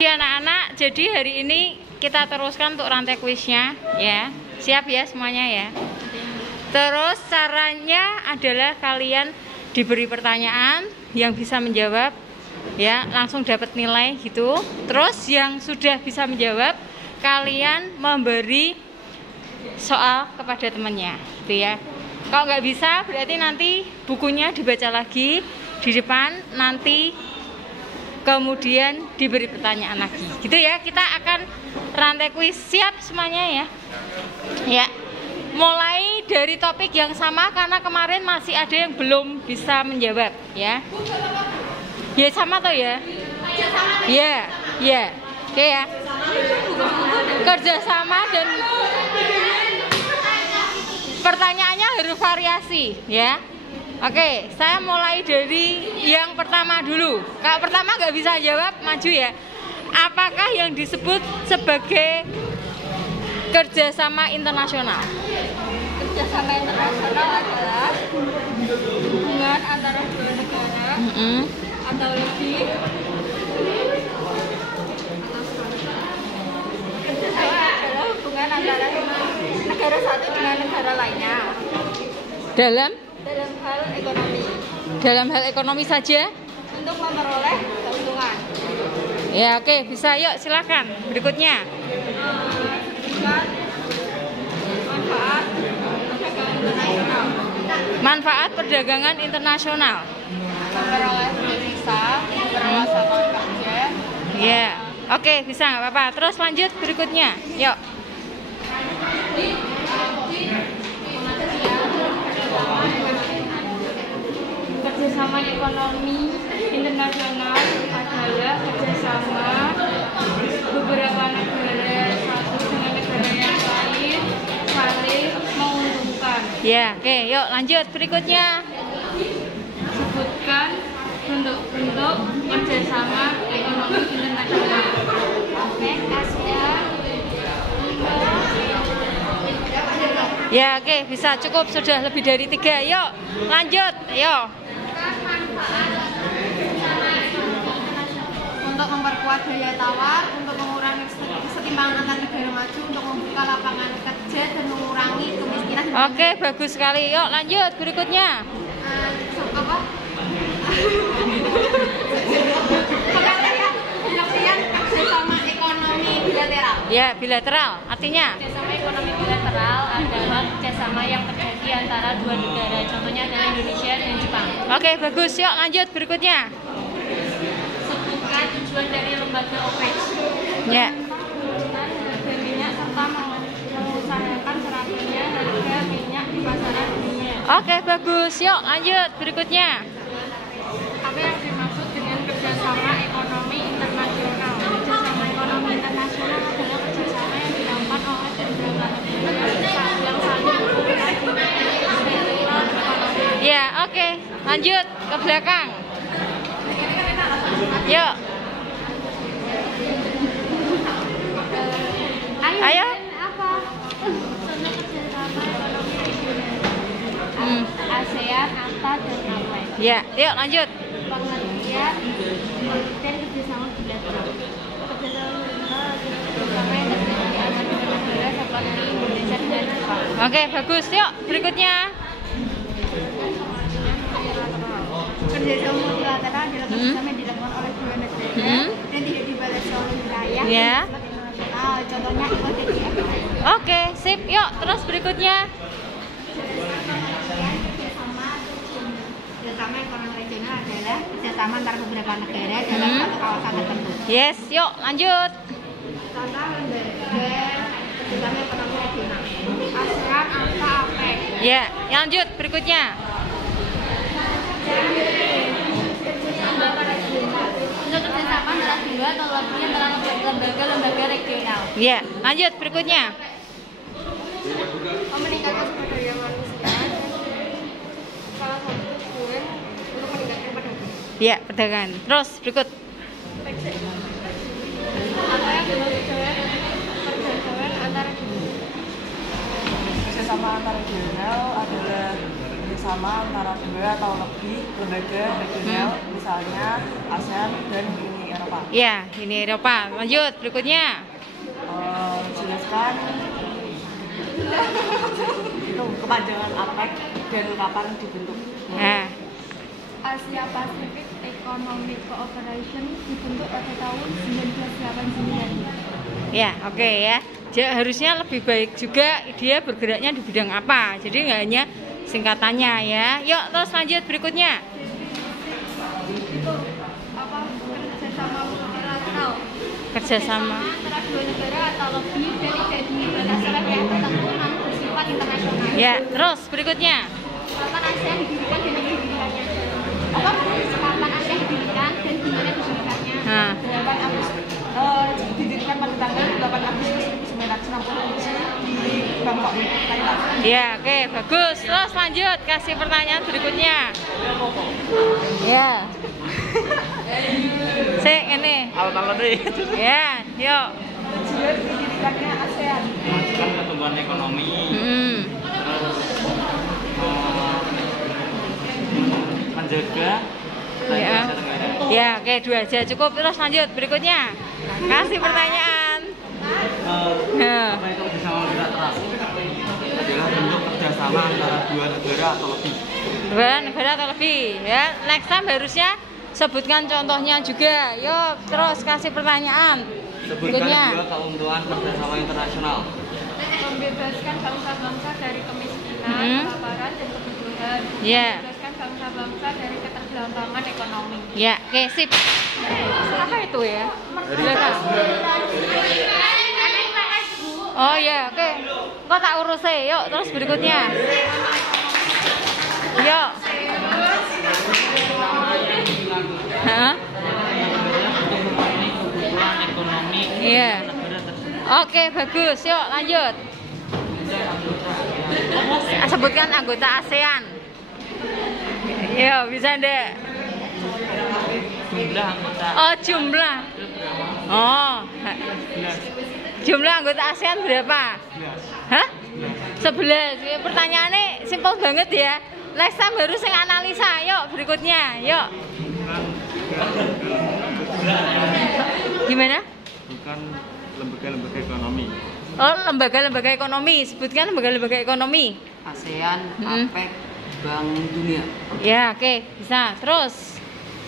Ya anak-anak, jadi hari ini kita teruskan untuk rantai kuisnya ya. Siap ya semuanya ya. Terus caranya adalah kalian diberi pertanyaan yang bisa menjawab ya, langsung dapat nilai gitu. Terus yang sudah bisa menjawab, kalian memberi soal kepada temannya gitu ya. Kalau nggak bisa berarti nanti bukunya dibaca lagi di depan, nanti kemudian diberi pertanyaan lagi gitu ya. Kita akan rantai kuis. Siap semuanya ya. Ya, mulai dari topik yang sama karena kemarin masih ada yang belum bisa menjawab ya. Ya sama toh ya. Ya, ya. Oke ya. Kerjasama dan pertanyaannya harus variasi ya. Oke, saya mulai dari yang pertama dulu. Kalau pertama nggak bisa jawab, maju ya. Apakah yang disebut sebagai kerjasama internasional? Kerjasama internasional adalah hubungan antara dua negara atau lebih. Kerjasama adalah hubungan antara negara satu dengan negara lainnya. Dalam hal ekonomi. Dalam hal ekonomi saja? Untuk memperoleh keuntungan. Ya oke, bisa. Yuk silakan. Berikutnya. Manfaat perdagangan internasional. Memperoleh devisa, memperoleh satuan kerja. Ya, oke, bisa nggak apa-apa. Terus lanjut berikutnya. Yuk. Kerjasama ekonomi internasional adalah kerjasama beberapa negara satu dengan negara yang lain saling menguntungkan. Ya, oke, yuk lanjut berikutnya. Sebutkan bentuk-bentuk kerjasama ekonomi internasional. Ya, oke, bisa. Cukup, sudah lebih dari 3. Yuk, lanjut. Yuk. Untuk memperkuat daya tawar, untuk mengurangi kesetimbangan antar negara maju, untuk membuka lapangan kerja dan mengurangi kemiskinan. Oke, bagus sekali. Yuk, lanjut berikutnya. Pengertian kerjasama ekonomi bilateral. Ya, bilateral. Artinya? Kerjasama ekonomi bilateral adalah kerjasama yang terjadi antara dua negara. Contohnya adalah Indonesia dan Jepang. Oke, bagus. Yuk, lanjut berikutnya. Sebutkan tujuan dari lembaga OPEC. Ya. Harga minyak serta mengusahakan seragamnya harga minyak di pasaran dunia. Oke, bagus. Yuk, lanjut berikutnya. Apa yang dimaksud dengan kerjasama ekonomi internasional? Kerjasama ekonomi internasional adalah kerjasama yang dilakukan oleh beberapa negara yang saling berhubungan dengan ekonomi. Ya, oke. Lanjut ke belakang. Yuk. Ayo. Apa? Contoh kerjasama ekonomi regional. ASEAN, AFTA, dan APEC. Ya, yuk lanjut. Pengertian dan kerjasama bilateral. Kerjasama bilateral adalah kerjasama yang terjadi antara negara seperti Indonesia dan Jepang. Oke, bagus. Yuk, berikutnya. Kerjasama multilateral adalah kerjasama yang dilakukan oleh dua negara dan tidak dibatasi oleh wilayah. Ya. Internasional. Contohnya IPTF. Oke, sip. Yuk, terus berikutnya. Kerjasama ekonomi regional adalah kerjasama antara beberapa negara dalam satu kawasan tertentu. Yes, yuk lanjut. Contoh lembaga kerjasama ekonomi regional. ASEAN, AFTA, APEC. Ya, lanjut berikutnya. Untuk kerjasama antara dua atau lebih antara lembaga-lembaga regional. Ya, lanjut berikutnya. Meningkatkan sumber daya manusia. Salah satu tujuan untuk meningkatkan perdagangan. Ya, perdagangan. Terus berikut. Apa yang dimaksud dengan perdagangan antara dua? Kerjasama antar regional adalah kerjasama antara dua atau lebih lembaga regional, misalnya ASEAN dan Uni Eropa. Eropa. Ya, Uni Eropa. Lanjut berikutnya. Jelaskan itu kepanjangan APEC dan kapan dibentuk. Nah, Asia Pacific Economic Cooperation dibentuk pada tahun 1989. ya, oke ya. Harusnya lebih baik juga dia bergeraknya di bidang apa. Jadi nggak hanya singkatannya ya. Yuk, terus lanjut berikutnya. Itu apa kerjasama multilateral? Kerjasama. Antara dua negara atau lebih dan tidak dibatasi oleh pihak tertentu namun bersifat internasional. Ya, terus berikutnya. Kapan ASEAN didirikan dan didirikannya? Apa? Kapan ASEAN didirikan dan di mana didirikannya? Nah, 8 Agustus didirikan pada tanggal 8 Agustus 1967 di Bangkok, Thailand. ya, oke, bagus. Terus lanjut kasih pertanyaan berikutnya. Ya. Sik ini. Alon-alon deh. Ya, yuk. Tujuan didirikannya ASEAN. Memajukan pertumbuhan ekonomi, terus menjaga Ya. Asia Tenggara. Ya, oke, 2 aja cukup. Terus lanjut berikutnya. Kasih pertanyaan. Ya. Apa itu kerjasama multilateral? Adalah bentuk kerjasama antara dua negara atau lebih. 2 negara atau lebih ya. Next time harusnya sebutkan contohnya juga. Yuk, terus kasih pertanyaan. Sebutkan Berikutnya. dua keuntungan kerjasama internasional. Membebaskan bangsa-bangsa dari kemiskinan, kelaparan, dan kebutuhan. Ya. Membebaskan bangsa-bangsa dari ketergelampangan ekonomi. Ya, oke, sip. Apa itu ya? Silakan. Oh ya, oke. Kok tak urus ya? Yuk, terus berikutnya. Yuk. Hah? Kebutuhan ekonomi Iya. negara tersebut. Oke, bagus. Yuk, lanjut. Sebutkan anggota ASEAN. Yo, bisa deh. Jumlah anggota Oh, jumlah. Oh. Jumlah anggota ASEAN berapa? 11. Hah? 11. Pertanyaannya simpel banget ya. Next time harus yang analisa. Yuk, berikutnya. Yuk. Gimana? Bukan lembaga-lembaga ekonomi. Oh, lembaga-lembaga ekonomi. Sebutkan lembaga-lembaga ekonomi. ASEAN, APEC, Bank Dunia. Ya, oke, bisa. Terus.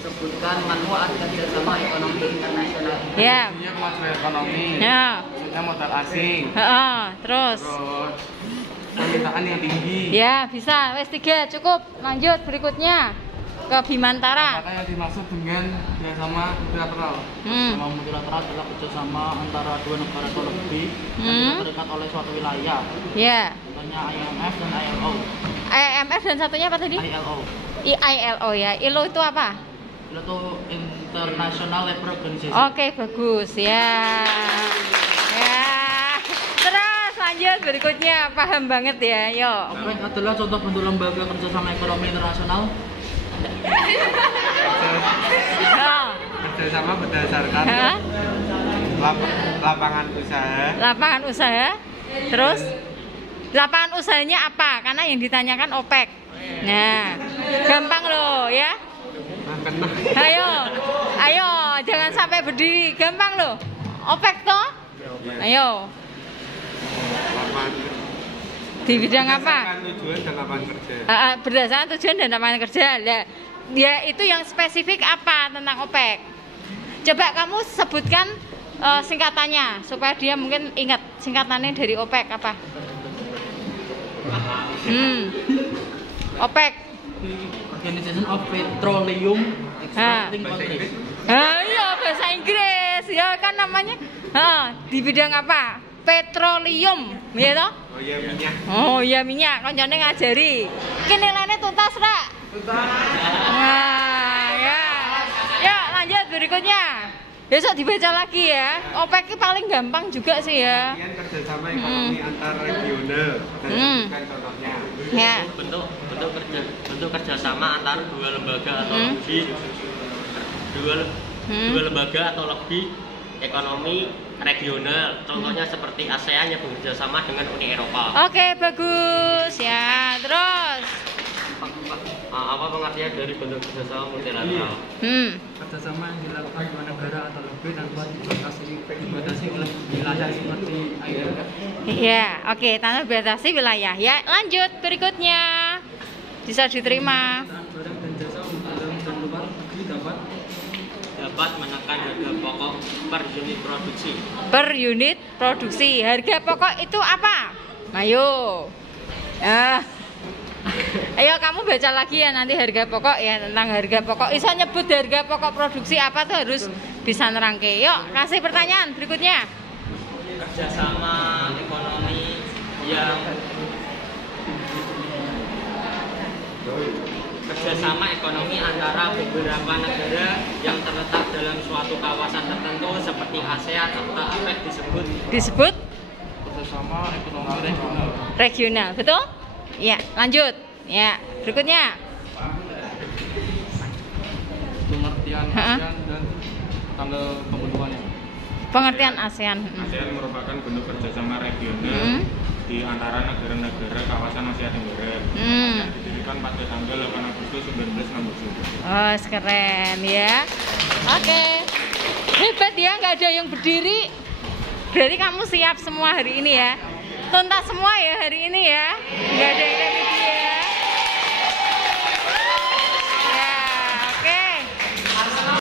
Sebutkan manfaat kerjasama ekonomi internasional. Ya. Dunia kemajuan ekonomi. Ya. Maksudnya modal asing. Heeh, terus. Terus permintaan yang tinggi. Ya, bisa. Wes 3 cukup. Lanjut berikutnya ke Bimantara. Maka yang dimaksud dengan kerjasama multilateral. Kerjasama multilateral adalah kerjasama antara dua negara atau lebih yang terikat oleh suatu wilayah. Ya. Contohnya IMF dan ILO. IMF dan satunya apa tadi? ILO. ILO ya. ILO itu apa? Itu International Labour Organization. Oke, bagus ya. Ya. Terus lanjut berikutnya. Paham banget ya. Yuk. APEC adalah contoh bentuk lembaga kerjasama ekonomi internasional. Oh. Kerjasama berdasarkan Hah? lapangan usaha. Lapangan usaha. Terus lapangan usahanya apa? Karena yang ditanyakan OPEC. Nah, gampang loh ya. Ayo, ayo, jangan sampai berdiri, gampang loh. OPEC toh? Ayo. Di bidang apa? Tujuan dan lapangan kerja. Berdasarkan tujuan dan lapangan kerja. Lah, ya itu yang spesifik apa tentang OPEC? Coba kamu sebutkan singkatannya supaya dia mungkin ingat singkatannya dari OPEC apa? OPEC. Organization of Petroleum Extracting Countries. Iya bahasa Inggris ya kan namanya. Di bidang apa? Petroleum, ya toh? Oh iya minyak. Oh iya minyak, koncone ngajari. Iki nilainya tuntas, Rak? Tuntas. Nah, ya. Yuk lanjut berikutnya. Besok dibaca lagi ya. OPEC ini paling gampang juga sih ya. Kemudian kerjasama ekonomi antar regional dan sebutkan contohnya. Ya. bentuk kerjasama antar dua lembaga atau lebih dua lembaga atau lebih ekonomi regional, contohnya seperti ASEAN yang bekerja sama dengan Uni Eropa. Oke, bagus ya. Terus Apa pengertian dari bentuk kerjasama multilateral? kerjasama yang dilakukan dua negara atau lebih tanpa dibatasi oleh wilayah seperti air. Iya, oke, tanpa batasi wilayah ya. Lanjut berikutnya. Bisa diterima. Barang dan jasa dalam dan luar negeri dapat menekan harga pokok per unit produksi. Per unit produksi. Harga pokok itu apa? Ayo. Ayo kamu baca lagi ya nanti harga pokok ya, tentang harga pokok. Bisa nyebut harga pokok produksi apa tuh harus bisa nerangke. Yuk, kasih pertanyaan berikutnya. Kerjasama ekonomi yang kerjasama ekonomi antara beberapa negara yang terletak dalam suatu kawasan tertentu seperti ASEAN atau APEC disebut kerjasama ekonomi regional. Regional, betul? Ya, lanjut. Ya, berikutnya. Pengertian ASEAN dan tanggal pembentukannya. Pengertian ASEAN. ASEAN merupakan bentuk kerjasama regional di antara negara-negara kawasan Asia Tenggara yang didirikan pada tanggal 8 Agustus 1969. Oh, keren ya. Oke. Hebat ya, nggak ada yang berdiri. Berarti kamu siap semua hari ini ya. Tuntas semua ya hari ini ya.